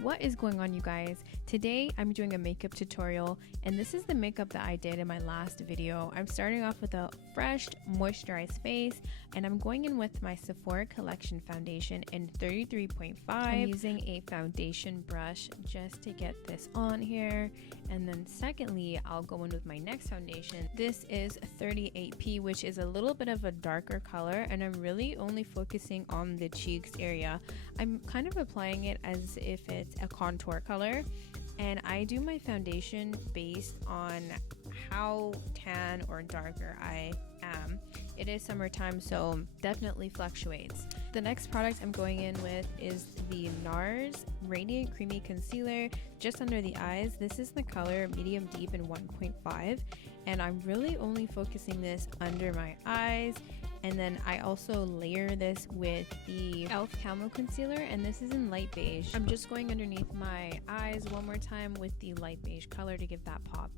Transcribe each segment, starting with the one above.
What is going on, you guys? Today I'm doing a makeup tutorial, and this is the makeup that I did in my last video. I'm starting off with a fresh moisturized face, and I'm going in with my Sephora Collection foundation in 33.5. I'm using a foundation brush just to get this on here, and then secondly I'll go in with my next foundation. This is 38P, which is a little bit of a darker color, and I'm really only focusing on the cheeks area. I'm kind of applying it as if it's a contour color, and I do my foundation based on how tan or darker I am. It is summertime, so definitely fluctuates. The next product I'm going in with is the NARS Radiant Creamy Concealer just under the eyes. This is the color medium deep in 1.5, and I'm really only focusing this under my eyes. And then I also layer this with the e.l.f. Camo Concealer, and this is in light beige. I'm just going underneath my eyes one more time with the light beige color to give that pop.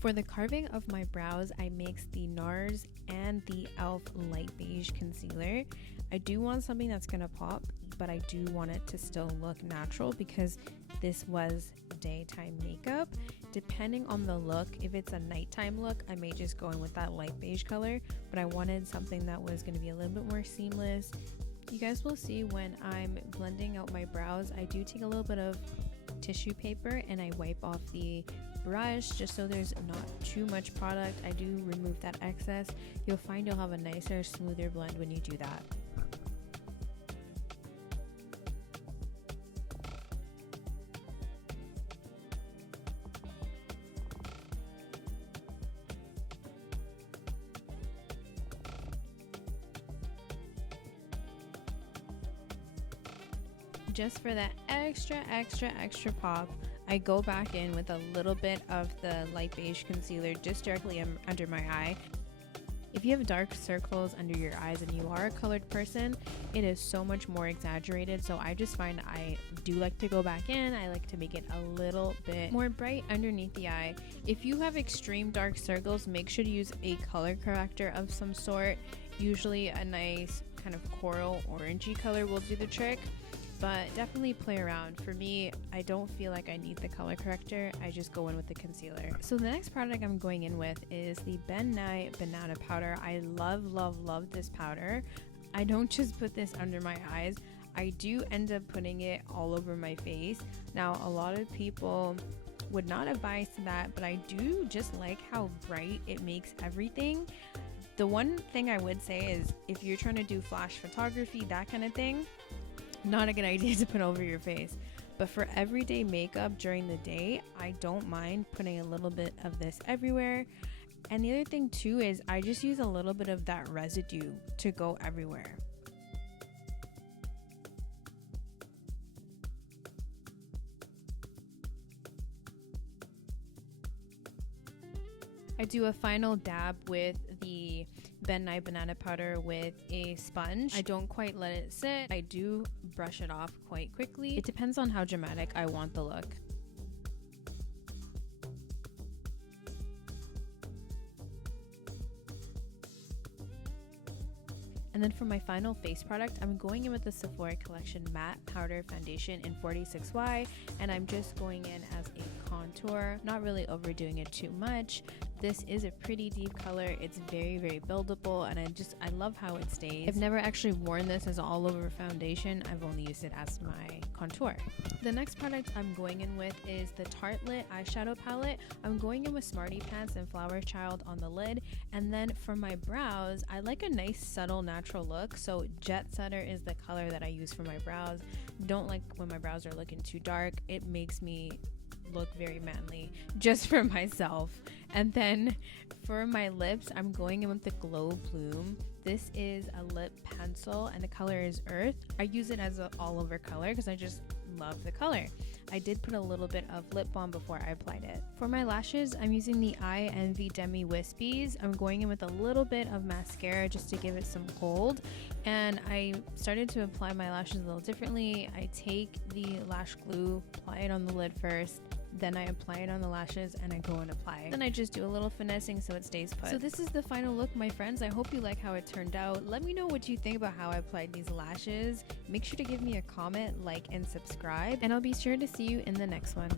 For the carving of my brows, I mix the NARS and the e.l.f. light beige concealer. I do want something that's gonna pop, but I do want it to still look natural because this was daytime makeup. Depending on the look, if it's a nighttime look, I may just go in with that light beige color, but I wanted something that was going to be a little bit more seamless. You guys will see when I'm blending out my brows, I do take a little bit of tissue paper and I wipe off the brush just so there's not too much product. I do remove that excess. You'll find you'll have a nicer, smoother blend when you do that. Just for that extra pop, I go back in with a little bit of the light beige concealer just directly under my eye. If you have dark circles under your eyes and you are a colored person, it is so much more exaggerated. So I just find I do like to go back in. I like to make it a little bit more bright underneath the eye. If you have extreme dark circles, make sure to use a color corrector of some sort. Usually a nice kind of coral orangey color will do the trick. But definitely play around. For me, I don't feel like I need the color corrector. I just go in with the concealer. So the next product I'm going in with is the Ben Nye Banana Powder. I love this powder. I don't just put this under my eyes. I do end up putting it all over my face. Now, a lot of people would not advise that, but I do just like how bright it makes everything. The one thing I would say is if you're trying to do flash photography, that kind of thing, not a good idea to put over your face. But for everyday makeup during the day, I don't mind putting a little bit of this everywhere. And the other thing too is I just use a little bit of that residue to go everywhere. I do a final dab with the Ben Nye Banana Powder with a sponge. I don't quite let it sit. I do brush it off quite quickly. It depends on how dramatic I want the look. And then for my final face product, I'm going in with the Sephora Collection Matte Powder Foundation in 46Y, and I'm just going in as a contour, not really overdoing it too much. This is a pretty deep color. It's very buildable, and I love how it stays. I've never actually worn this as an all over foundation. I've only used it as my contour. The next product I'm going in with is the Tartelette eyeshadow palette. I'm going in with Smarty Pants and Flower Child on the lid, and then for my brows, I like a nice subtle natural look, so Jet Setter is the color that I use for my brows. Don't like when my brows are looking too dark. It makes me look very manly just for myself. And then for my lips, I'm going in with the Glow Bloom. This is a lip pencil and the color is Earth. I use it as an all over color because I just love the color. I did put a little bit of lip balm before I applied it. For my lashes, I'm using the Eye Envy Demi Wispies. I'm going in with a little bit of mascara just to give it some hold. And I started to apply my lashes a little differently. I take the lash glue, apply it on the lid first, then I apply it on the lashes and I go and apply. Then I just do a little finessing so it stays put. So this is the final look, my friends. I hope you like how it turned out. Let me know what you think about how I applied these lashes. Make sure to give me a comment, like, and subscribe, and I'll be sure to see you in the next one.